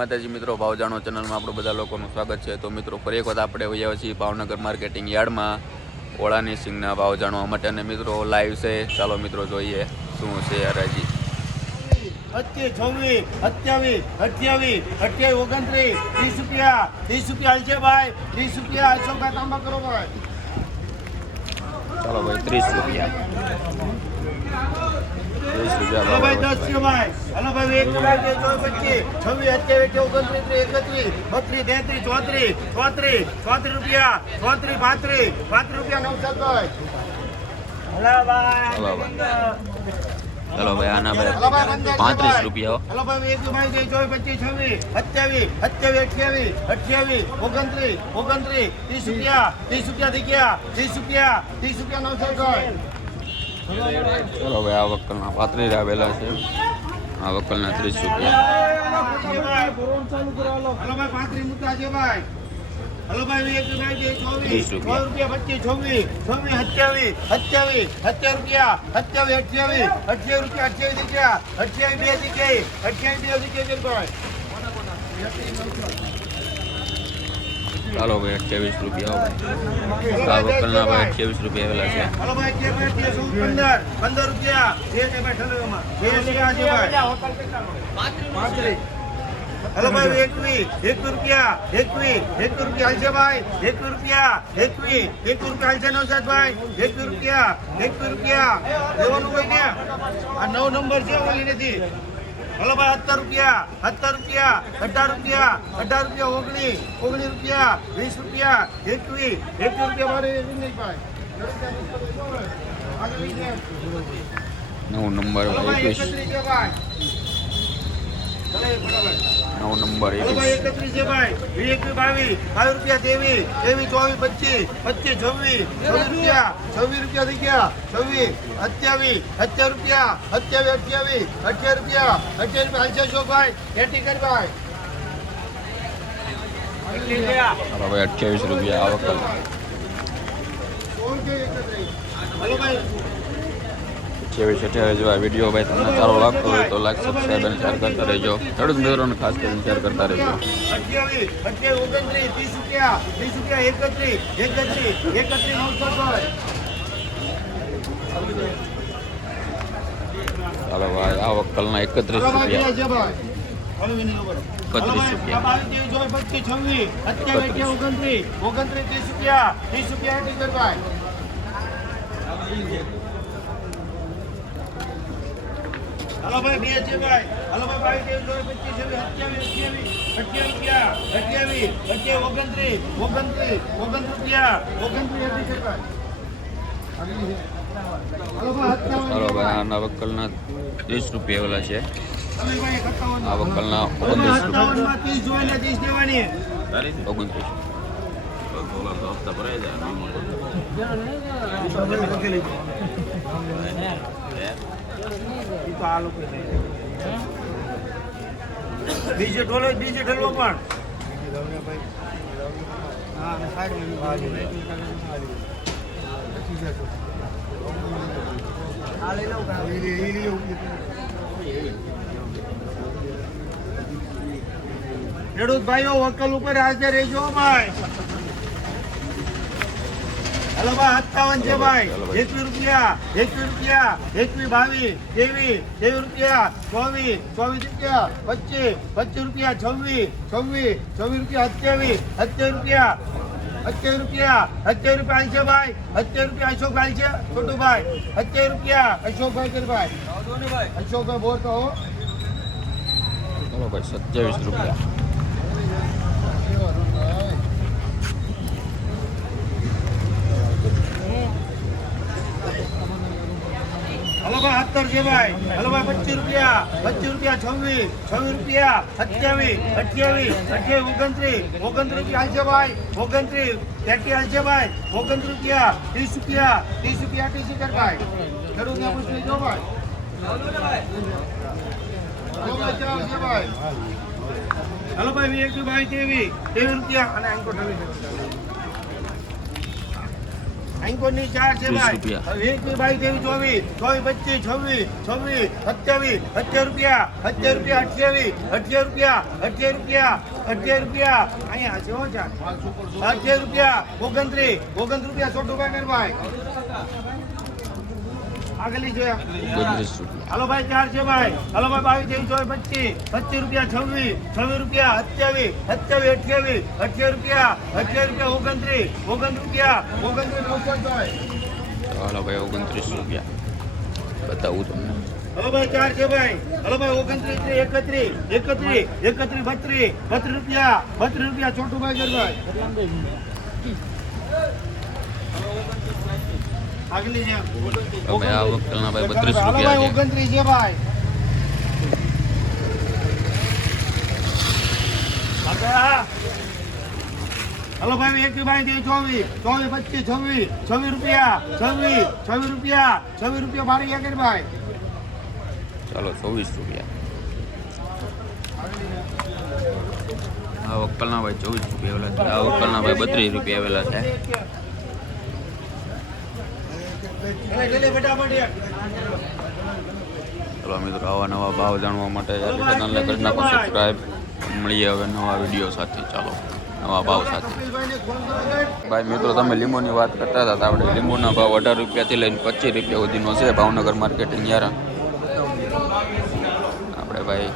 માતાજી મિત્રો, ભાવ જાણો ચેનલમાં આપણું બધા લોકોનું સ્વાગત છે। તો મિત્રો ફરી એક વખત આપણે આવ્યા છીએ ભાવનગર માર્કેટિંગ યાર્ડમાં ઓળાની સિંગના ભાવ જાણવા માટે। અને મિત્રો લાઈવ છે, ચાલો મિત્રો જોઈએ શું છે હરાજી। 25, 26, 27, 28, 29, 30 રૂપિયા 30 રૂપિયા હાલ છે ભાઈ 30 રૂપિયા 100 તાંબા કરો ભાઈ। ચાલો ભાઈ 30 રૂપિયા 30 રૂપિયા હલો ભાઈ 10 છે ભાઈ। હલો ભાઈ 1 રૂપિયા 24, 25, 26, 27, 28, 29, 30, 34 રૂપિયા 34, 35 રૂપિયા 900 ભાઈ। હલો ભાઈ ચાલો ભાઈ આના ભાઈ 35 રૂપિયા। હલો ભાઈ 1 ભાઈ 24, 25, 26, 27, 28, 29, 30 રૂપિયા 30 રૂપિયા થઈ ગયા 30 રૂપિયા 900 ભાઈ। ચાલો ભાઈ આ વકલના 35 આવેલા છે, આ વકલના 30 રૂપિયા। હલો ભાઈ 35 મુદ્દા છે ભાઈ। હલો ભાઈ 1 ભાઈ 24 રૂપિયા 25, 26, 27, 28 રૂપિયા 28 રૂપિયા 28 રૂપિયા ભાઈ। ચાલો ભાઈ 28 રૂપિયા આ વકલના ભાઈ 28 રૂપિયા આવેલા છે। હલો ભાઈ 15 રૂપિયા જે છે ભાઈ ઠંડોમાં જે છે આજે ભાઈ। હલો ભાઈ 21 રૂપિયા 21 રૂપિયા હાલ છે ભાઈ 21 રૂપિયા 21 હાલ છે નવસાદ ભાઈ 21 રૂપિયા લેવાનું હોય ને આ 9 નંબર છે ઓલી નથી। હલો ભાઈ 17 રૂપિયા 18 રૂપિયા 19 રૂપિયા 20 રૂપિયા 21 રૂપિયા મારે નહીં ભાઈ। 9 નંબર 21 9 નંબર 31 છે ભાઈ 22 રૂપિયા 23 24 25 રૂપિયા 26 થઈ ગયા 27 રૂપિયા 28 રૂપિયા હાલ છે શો ભાઈ 80 કર ભાઈ। ચાલો ભાઈ 28 રૂપિયા આ વકલ। હલો ભાઈ 27-28 જેવા વિડીયો ભાઈ તમને સારો લાગતો હોય તો લાઈક સબસ્ક્રાઈબ અને શેર કરતા રહેજો। ખેડૂત મિત્રોને ખાસ કરીને શેર કરતા રહેજો। 28, 29, 30 રૂપિયા 31 900 ચાલો ભાઈ આ વકલના 31 રૂપિયા 30 રૂપિયા। હલો ભાઈ 2 છે ભાઈ। હલો ભાઈ 22, 25, 27, 28 રૂપિયા 29 ચાલો ભાઈ આના વકલના 30 રૂપિયા આવેલા છે, આ વકલના 29 બીજે ઢોલો પણ ખેડૂત ભાઈઓ વકલ ઉપર હાજર રહેજો ભાઈ। હલો ભાઈ 57 છે ભાઈ 21 રૂપિયા 22, 23 રૂપિયા 24 રૂપિયા 25 રૂપિયા 26 રૂપિયા 28 રૂપિયા 28 રૂપિયા હાલ છે ભાઈ 28 રૂપિયા અશોકભાઈ છે છોટુભાઈ 28 રૂપિયા અશોકભાઈ કર ભાઈ અશોકભાઈ બોલ કહો। ચાલો ભાઈ 27 રૂપિયા। હલો ભાઈ 17 છે ભાઈ। હલો ભાઈ 25 રૂપિયા 26 રૂપિયા 28 રૂપિયા હાલ છે ભાઈ 29 હાલ છે ભાઈ 29 રૂપિયા 30 રૂપિયા 30 કર ભાઈ। ખેડૂતને પૂછી જો ભાઈ। હલો ભાઈ 4 છે ભાઈ। હલો ભાઈ 23 રૂપિયા અને અંકો આંકોની 4 છે 30 ભાઈ રૂપિયા. 21, 22, 23, 24, 25, 26, 27, 27 રૂપિયા 28 રૂપિયા 28 રૂપિયા 28 રૂપિયા અહીંયા છે હો ચાર 28 રૂપિયા 29 રૂપિયા છોટુભાઈ ભાઈ આગળની છે 29 રૂપિયા. હાલો ભાઈ 4 છે ભાઈ હાલો ભાઈ 22, 23, 24, 25 રૂપિયા 27 રૂપિયા 28 રૂપિયા 29 હાલો ભાઈ 29 રૂપિયા બતાવું તમને. હલો ભાઈ 4 છે ભાઈ હલો ભાઈ 29, 31, 32 રૂપિયા છોટુભાઈ ગરભાઈ આગળની છે હવે આ વખતના ભાઈ 32 હાલો રૂપિયા ભાઈ છે. 29 છે ભાઈ હલો ભાઈ 21, 22, 24, 26 રૂપિયા ભાડી ગયા કે ભાઈ ચાલો 24 રૂપિયા. આ વક્કલના ભાઈ 24 રૂપિયા આવેલા છે. આ વક્કલના ભાઈ 32 રૂપિયા આવેલા છે. ચલો મિત્રો આવા નવા ભાવ જાણવા માટે ચેનલને કરી નાખો સબસ્ક્રાઈબ. મળીએ હવે નવા વિડીયો સાથે. ચાલો નવા ભાવ સાથે. ભાઈ મિત્રો તમે લીંબુની વાત કરતા હતા તો આપણે લીંબુના ભાવ 18 રૂપિયાથી લઈને 25 રૂપિયા સુધીનો છે ભાવનગર માર્કેટિંગ યારા. આપણે ભાઈ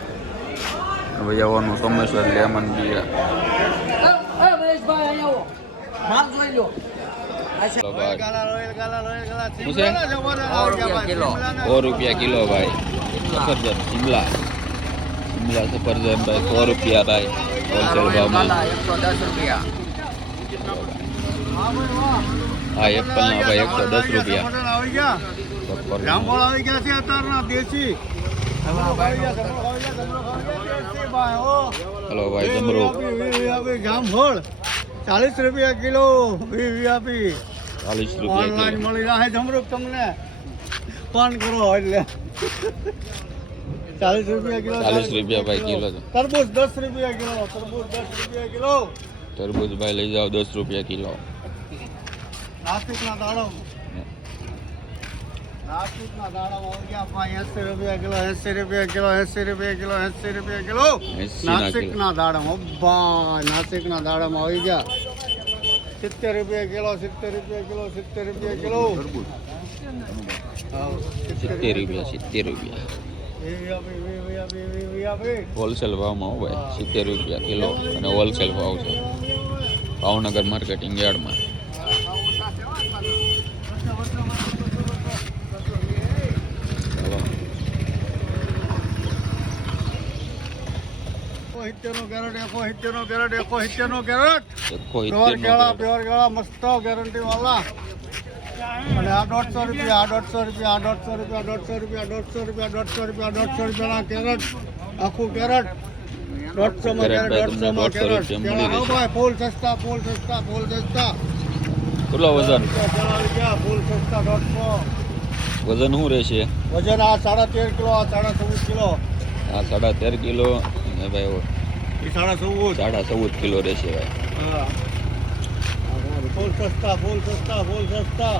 હવે આવવાનું સોમેશ્વર લેમન બી ₹100 કિલો ભાઈ. સફરજન શિમલા સફરજન ભાઈ ₹100 ભાઈ હોલસેલ ભાવમાં. હા એપલના ભાઈ ₹110. જામફળ આવી ગયા છે અત્યારના દેશી હલો ભાઈ જમરૂ જામફળ 40 રૂપિયા કિલો આપી 40 રૂપિયા ઓનલાઈન કિલો. મળી જાય જમરૂક તમને ફોન કરો એટલે 40 રૂપિયા કિલો 40 રૂપિયા ભાઈ કિલો છે. તરબૂચ 10 રૂપિયા કિલો તરબૂચ ભાઈ લઈ જાઓ 10 રૂપિયા કિલો. નાસિકના દાડમ આવી ગયા ભાઈ 80 રૂપિયા કિલો 80 રૂપિયા કિલો 80 ના નાસિકના દાડમ ભાઈ નાસિકના દાડમ આવી ગયા 70 રૂપિયા કિલો 70 રૂપિયા કિલો હા, 70 રૂપિયા હોલસેલ ભાવમાં હો ભાઈ 70 રૂપિયા કિલો અને હોલસેલ ભાવ છે ભાવનગર માર્કેટિંગ યાર્ડમાં. ચાલો 70 કેરેટ પ્યોર કેળા મસ્ત ગેરંટી વાળા અને આ 150 રૂપિયા ના કેરેટ આખું કેરેટ 150 માં કેરેટ 150 માં કેરેટ ભાઈ ફૂલ સસ્તા કેટલો વજન ફૂલ સસ્તા 150 વજન શું રહેશે? વજન આ 13.5 કિલો આ 14.5 કિલો આ 13.5 કિલો અને ભાઈ એ 14.5 14.5 કિલો રહેશે ભાઈ. ફૂલ સસ્તા